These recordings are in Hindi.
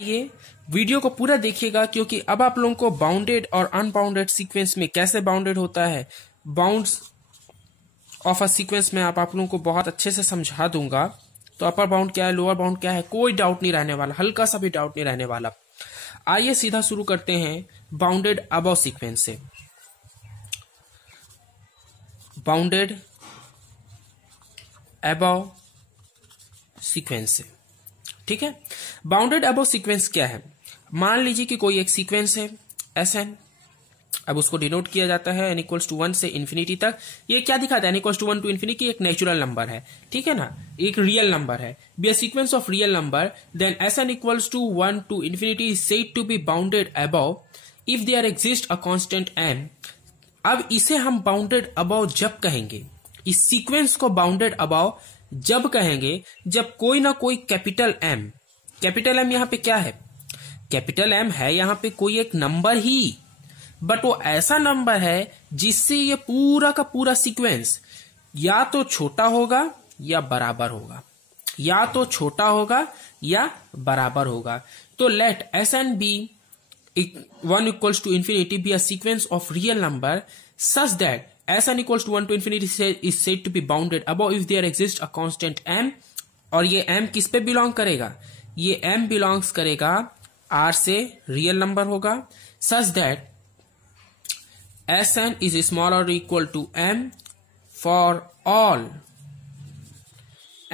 ये वीडियो को पूरा देखिएगा क्योंकि अब आप लोगों को बाउंडेड और अनबाउंडेड सीक्वेंस में कैसे बाउंडेड होता है, बाउंड्स ऑफ अ सीक्वेंस में आप लोगों को बहुत अच्छे से समझा दूंगा। तो अपर बाउंड क्या है, लोअर बाउंड क्या है, कोई डाउट नहीं रहने वाला, हल्का सा भी डाउट नहीं रहने वाला। आइए सीधा शुरू करते हैं बाउंडेड अबव सीक्वेंस से। बाउंडेड अबव सीक्वेंस से, ठीक है। बाउंडेड अबव सीक्वेंस क्या है, मान लीजिए कि कोई एक सीक्वेंस है Sn, अब उसको डिनोट किया जाता है n इक्वल्स टू 1 से इन्फिनिटी तक। ये क्या दिखाता है, n equals to 1 to infinity एक नेचुरल नंबर है, ठीक है ना, एक रियल नंबर है। Be a sequence of real number then Sn equals to 1 to infinity is said to be bounded above if there exist a constant m। अब इसे हम बाउंडेड अबव जब कहेंगे, इस सीक्वेंस को बाउंडेड अबव जब कहेंगे जब कोई ना कोई कैपिटल M, कैपिटल M यहां पे क्या है, कैपिटल M है यहां पे कोई एक नंबर ही, बट वो ऐसा नंबर है जिससे ये पूरा का पूरा सीक्वेंस या तो छोटा होगा या बराबर होगा, या तो छोटा होगा या बराबर होगा। तो late Sn be 1 equals to infinity be a sequence of real number such that Sn equals to 1 to infinity is said to be bounded above if there exists a constant m। और ये m किस पे बिलोंग करेगा, ये m बिलोंग्स करेगा R से, रियल नंबर होगा, such that Sn is smaller or equal to m for all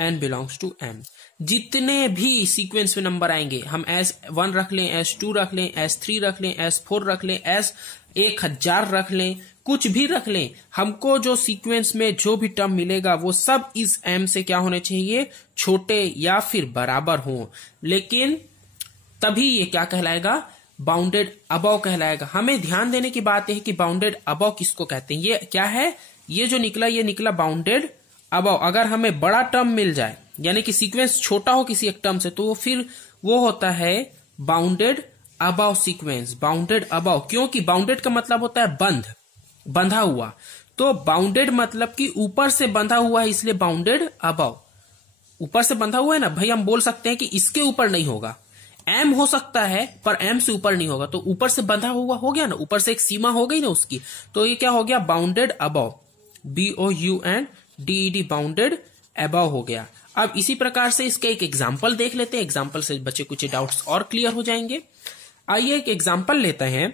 n belongs to m। जितने भी सीक्वेंस में नंबर आएंगे, हम S1 रख लें, S2 रख लें, S3 रख लें, S4 रख लें, S1000 रख लें, कुछ भी रख लें, हमको जो सीक्वेंस में जो भी टर्म मिलेगा वो सब इस m से क्या होने चाहिए, छोटे या फिर बराबर हो। लेकिन तभी ये क्या कहलाएगा, बाउंडेड अबव कहलाएगा। हमें ध्यान देने की बात है कि बाउंडेड अबव किसको कहते हैं। ये क्या है, ये जो निकला ये निकला बाउंडेड अबव। अगर हमें बड़ा टर्म मिल जाए यानी कि सीक्वेंस छोटा हो किसी एक टर्म से, तो फिर वो होता है bounded above sequence, bounded above. क्योंकि बाउंडेड का मतलब होता है बंध, बंधा हुआ, तो बाउंडेड मतलब कि ऊपर से बंधा हुआ है, इसलिए बाउंडेड अबव। ऊपर से बंधा हुआ है ना भाई, हम बोल सकते हैं कि इसके ऊपर नहीं होगा, एम हो सकता है पर एम से ऊपर नहीं होगा, तो ऊपर से बंधा हुआ हो गया ना, ऊपर से एक सीमा हो गई ना उसकी, तो ये क्या हो गया, bounded above, BOUNDED, bounded above हो गया। अब इसी प्रकार से इसके एक एग्जाम्पल देख लेते हैं, एग्जाम्पल से बच्चे कुछ डाउट्स और क्लियर हो जाएंगे। आइए एक एग्जाम्पल लेते हैं।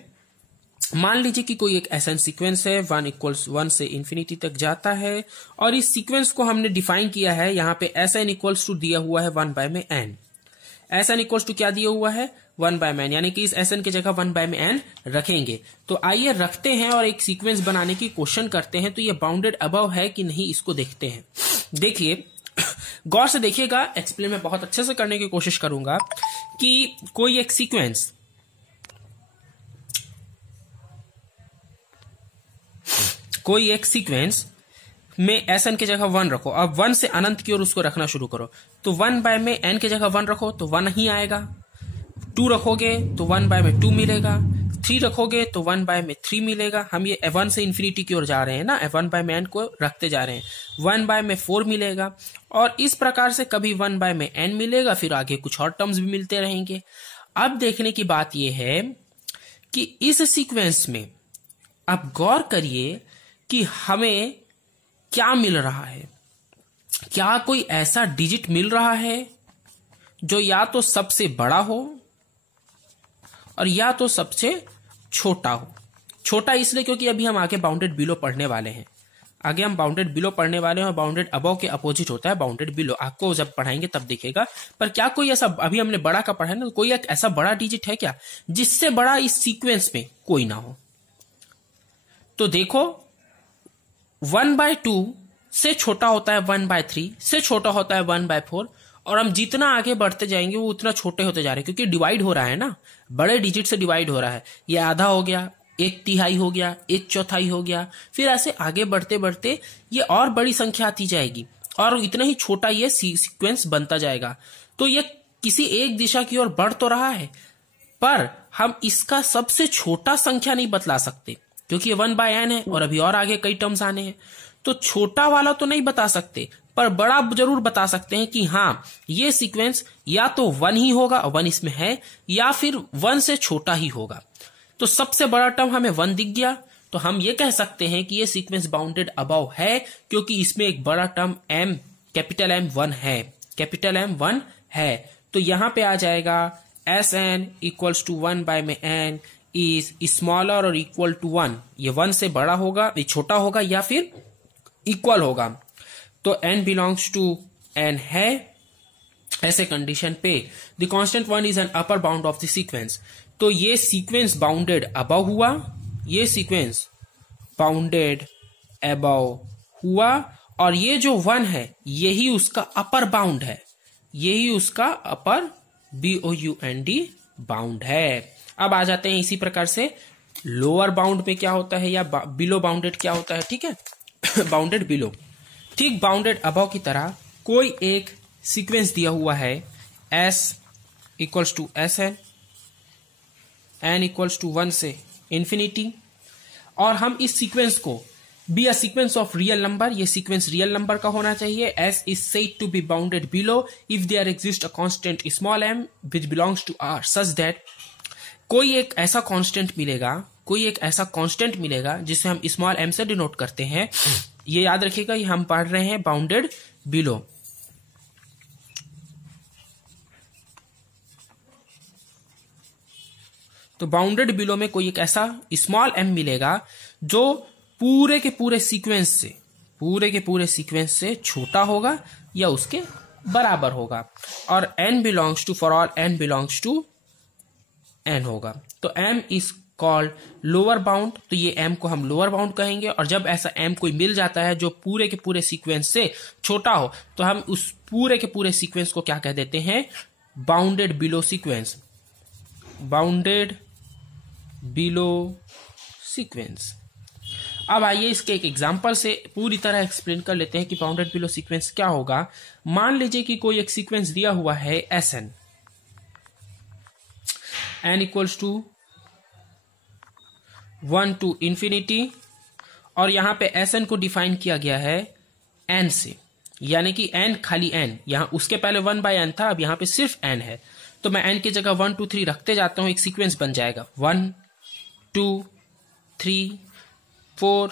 मान लीजिए कि कोई एक Sn सीक्वेंस है, 1 इक्वल्स 1 से इन्फिनिटी तक जाता है, और इस सीक्वेंस को हमने डिफाइन किया है, यहाँ पे Sn इक्वल्स टू दिया हुआ है 1 बाय में n। Sn इक्वल्स टू क्या दिया हुआ है, 1 बाय में n, यानी कि इस Sn की जगह 1 बाय में n रखेंगे। तो आइए रखते हैं और एक सीक्वेंस बनाने की क्वेश्चन करते हैं। तो ये बाउंडेड अबव है कि नहीं, इसको देखते हैं। देखिए गौर से देखिएगा, एक्सप्लेन मैं बहुत अच्छे से करने की कोशिश करूंगा कि कोई एक सीक्वेंस में Sn की जगह 1 रखो, अब 1 से अनंत की ओर उसको रखना शुरू करो, तो 1 बाय में n की जगह 1 रखो तो 1 ही आएगा, 2 रखोगे तो 1 बाय में 2 मिलेगा, 3 रखोगे तो 1 बाय में 3 मिलेगा। हम ये 1 से इन्फिनिटी की ओर जा रहे हैं ना, 1 बाय में n को रखते जा रहे हैं, 1 बाय में 4 मिलेगा, और इस प्रकार से कभी 1 बाय में n मिलेगा, फिर आगे कुछ और टर्म्स भी मिलते रहेंगे। अब देखने की बात यह है कि इस सीक्वेंस में अब गौर करिए कि हमें क्या मिल रहा है, क्या कोई ऐसा डिजिट मिल रहा है जो या तो सबसे बड़ा हो और या तो सबसे छोटा हो। छोटा इसलिए क्योंकि अभी हम आगे बाउंडेड बिलो पढ़ने वाले हैं, आगे हम बाउंडेड बिलो पढ़ने वाले हैं, और बाउंडेड अबव के अपोजिट होता है बाउंडेड बिलो। आपको जब पढ़ाएंगे तब दिखेगा। पर क्या कोई ऐसा, अभी हमने बड़ा का पढ़ा है ना, कोई एक ऐसा बड़ा डिजिट है क्या जिससे बड़ा इस सीक्वेंस में कोई ना हो। तो देखो 1/2 से छोटा होता है 1/3, से छोटा होता है 1/4, और हम जितना आगे बढ़ते जाएंगे वो उतना छोटे होते जा रहे हैं, क्योंकि डिवाइड हो रहा है ना, बड़े डिजिट से डिवाइड हो रहा है। ये आधा हो गया, 1/3 हो गया, 1/4 हो गया, फिर ऐसे आगे बढ़ते बढ़ते ये और बड़ी संख्या आती जाएगी, और इतना ही छोटा ये सीक्वेंस बनता जाएगा। तो ये किसी एक दिशा की ओर बढ़ तो रहा है, पर हम इसका सबसे छोटा संख्या नहीं बतला सकते, क्योंकि ये 1/n है और अभी और आगे कई टर्म्स आने हैं। तो छोटा वाला तो नहीं बता सकते, पर बड़ा जरूर बता सकते हैं कि हाँ ये सीक्वेंस या तो 1 ही होगा, 1 इसमें है, या फिर 1 से छोटा ही होगा। तो सबसे बड़ा टर्म हमें 1 दिख गया, तो हम ये कह सकते हैं कि ये सीक्वेंस बाउंडेड अबव है, क्योंकि इसमें एक बड़ा टर्म m कैपिटल M 1 है, कैपिटल M 1 है। तो यहां पे आ जाएगा Sn इक्वल्स टू 1 बाय में n इज स्मॉलर और इक्वल टू 1। ये 1 से बड़ा होगा, ये छोटा होगा या फिर इक्वल होगा। तो n बिलोंग्स टू n है। ऐसे कंडीशन पे the constant 1 is an upper bound of the sequence. तो ये सीक्वेंस बाउंडेड अबव हुआ, ये सीक्वेंस बाउंडेड अबव हुआ, और ये जो 1 है यही उसका अपर बाउंड है, यही उसका अपर BOUND बाउंड है। अब आ जाते हैं इसी प्रकार से लोअर बाउंड में क्या होता है या बिलो बाउंडेड क्या होता है। ठीक है बाउंडेड बिलो। ठीक बाउंडेड अबव की तरह कोई एक सीक्वेंस दिया हुआ है S equals to Sn, n equals to 1 से इंफिनिटी, और हम इस सीक्वेंस को be a sequence of real number, ये सीक्वेंस रियल नंबर का होना चाहिए। S is said to be bounded below if there exists a constant small m which belongs to R such that कोई एक ऐसा कांस्टेंट मिलेगा, कोई एक ऐसा कांस्टेंट मिलेगा जिसे हम स्मॉल m से डिनोट करते हैं। ये याद रखिएगा, ये हम पढ़ रहे हैं बाउंडेड बिलो। तो बाउंडेड बिलो में कोई एक ऐसा स्मॉल m मिलेगा जो पूरे के पूरे सीक्वेंस से छोटा होगा या उसके बराबर होगा, और n belongs to for all n belongs to n होगा। तो m is called lower bound, तो ये m को हम लोअर बाउंड कहेंगे। और जब ऐसा m कोई मिल जाता है जो पूरे के पूरे सीक्वेंस से छोटा हो, तो हम उस पूरे के पूरे सीक्वेंस को क्या कह देते हैं, bounded below sequence, bounded below sequence. अब आइए इसके एक एग्जांपल से पूरी तरह एक्सप्लेन कर लेते हैं कि बाउंडेड बिलो सीक्वेंस क्या होगा। मान लीजिए कि कोई एक सीक्वेंस दिया हुआ है Sn, n equals to 1 to infinity, और यहां पे Sn को डिफाइन किया गया है n से, यानी कि n खाली n, यहां उसके पहले 1 बाय n था, अब यहां पे सिर्फ n है। तो मैं n की जगह 1 2 3 रखते जाता हूं, एक सीक्वेंस बन जाएगा 1 2 3 4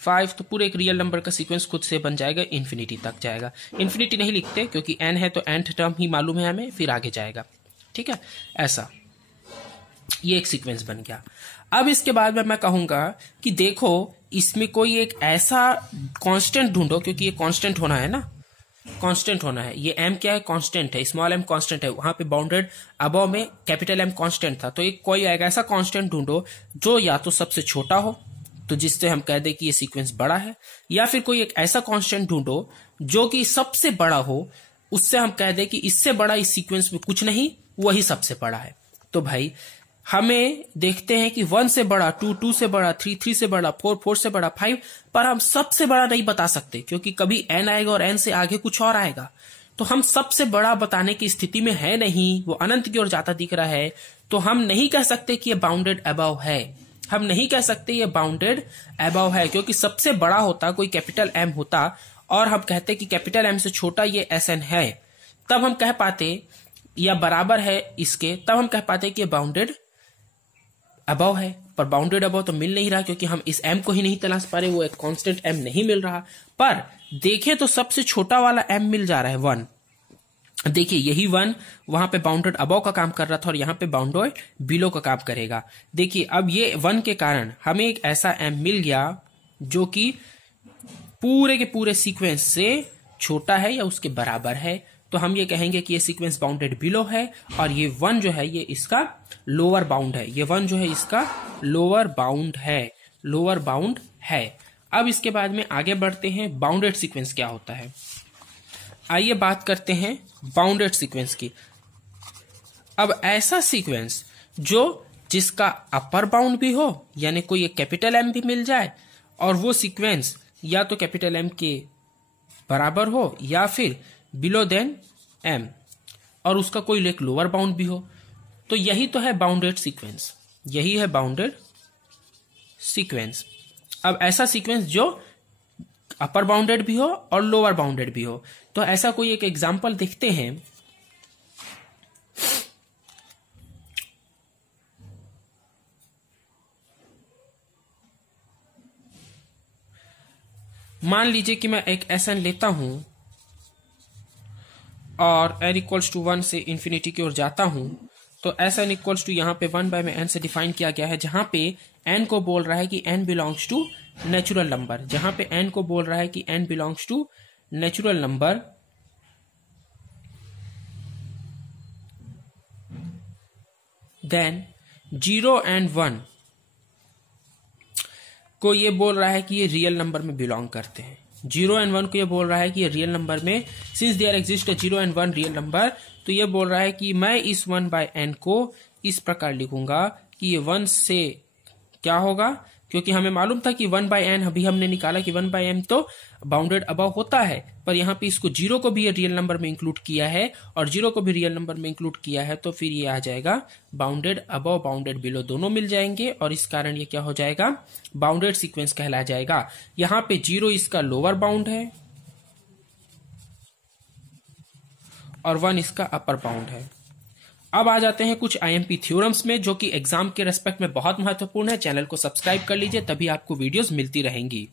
5, तो पूरे एक रियल नंबर का सीक्वेंस खुद से बन जाएगा, इंफिनिटी तक जाएगा। इंफिनिटी नहीं लिखते क्योंकि n है तो nth टर्म ही मालूम है हमें, फिर आगे जाएगा। ठीक है, ऐसा ये एक सीक्वेंस बन गया। अब इसके बाद में मैं कहूंगा कि देखो इसमें कोई एक ऐसा कांस्टेंट ढूंढो, क्योंकि ये कांस्टेंट होना है ना, कांस्टेंट होना है। ये m क्या है, कांस्टेंट है, स्मॉल m कांस्टेंट है, वहां पे बाउंडेड अबव में कैपिटल M कांस्टेंट था। तो एक कोई एक ऐसा कांस्टेंट ढूंढो जो या तो सबसे छोटा हो, तो जिससे हम कह दें कि ये सीक्वेंस बड़ा है, या फिर कोई एक ऐसा कांस्टेंट ढूंढो जो कि सबसे बड़ा हो, उससे हम कह दें कि इससे बड़ा इस सीक्वेंस में कुछ नहीं, वही सबसे बड़ा है। तो भाई हमें देखते हैं कि 1 से बड़ा 2, 2 से बड़ा 3, 3 से बड़ा 4, 4 से बड़ा 5, पर हम सबसे बड़ा नहीं बता सकते क्योंकि कभी n आएगा और n से आगे कुछ और आएगा। तो हम सबसे बड़ा बताने की स्थिति में है नहीं, वो अनंत की ओर जाता दिख रहा है, तो हम नहीं कह सकते कि ये बाउंडेड अबव है, हम नहीं कह सकते ये बाउंडेड अबव है, क्योंकि सबसे बड़ा होता कोई कैपिटल M होता और हम कहते कि कैपिटल M से छोटा ये Sn है, तब हम कह पाते, या बराबर है इसके, तब हम कह पाते कि ये बाउंडेड अबव है। पर बाउंडेड अबव तो मिल नहीं रहा क्योंकि हम इस m को ही नहीं तलाश पा रहे, वो एक कांस्टेंट m नहीं मिल रहा। पर देखें तो सबसे छोटा वाला m मिल जा रहा है 1। देखिए यही 1 वहां पे बाउंडेड अबव का काम कर रहा था और यहाँ पे बाउंडेड बिलो का काम करेगा। देखिए अब ये 1 के कारण हमें एक ऐसा m मिल गया जो कि पूरे के पूरे सीक्वेंस से छोटा है या उसके बराबर है, तो हम ये कहेंगे कि ये सीक्वेंस बाउंडेड बिलो है और ये 1 जो है ये इसका लोअर बाउंड है, ये 1 जो है इसका लोअर बाउंड है, लोअर बाउंड है। अब इसके बाद में आगे बढ़ते हैं, बाउंडेड सीक्वेंस क्या होता है। आइए बात करते हैं बाउंडेड सीक्वेंस की। अब ऐसा सीक्वेंस जो जिसका अपर बाउंड भी हो, यानी कोई एक कैपिटल M भी मिल जाए और वो सीक्वेंस या तो कैपिटल M के बराबर हो या फिर बिलो देन M, और उसका कोई एक लोअर बाउंड भी हो, तो यही तो है बाउंडेड सीक्वेंस, यही है बाउंडेड सीक्वेंस। अब ऐसा सीक्वेंस जो अपर बाउंडेड भी हो और लोअर बाउंडेड भी हो। तो ऐसा कोई एक एग्जांपल देखते हैं। मान लीजिए कि मैं एक Sn लेता हूं और n इक्वल्स टू 1 से इंफिनिटी की ओर जाता हूं, तो Sn इक्वल्स टू यहां पे 1 बाय में n से डिफाइन किया गया है, जहां पे n को बोल रहा है कि n belongs to natural number, जहां पे n को बोल रहा है कि n belongs to natural number, then 0 and 1 को ये बोल रहा है कि ये रियल नंबर में बिलोंग करते हैं। 0 एंड 1 को ये बोल रहा है कि ये रियल नंबर में, since there exist 0 and 1 real number, तो ये बोल रहा है कि मैं इस 1 बाय n को इस प्रकार लिखूंगा कि ये 1 से क्या होगा, क्योंकि हमें मालूम था कि 1 बाय n अभी हमने निकाला कि 1 बाय m तो बाउंडेड अबव होता है, पर यहाँ पे इसको 0 को भी ये रियल नंबर में इंक्लूड किया है और 0 को भी रियल नंबर में इंक्लूड किया है, तो फिर ये आ जाएगा बाउंडेड अबव बाउंडेड बिलो दोनों मिल जाएंगे और इस कारण ये क्या हो जाएगा, बाउंडेड सीक्वेंस कहला जाएगा। यहाँ पे 0 इसका लोअर बाउंड है और 1 इसका अपर बाउंड है। अब आ जाते हैं कुछ आईएमपी थ्योरम्स में, जो कि एग्जाम के रेस्पेक्ट में बहुत महत्वपूर्ण है। चैनल को सब्सक्राइब कर लीजिए, तभी आपको वीडियोस मिलती रहेंगी।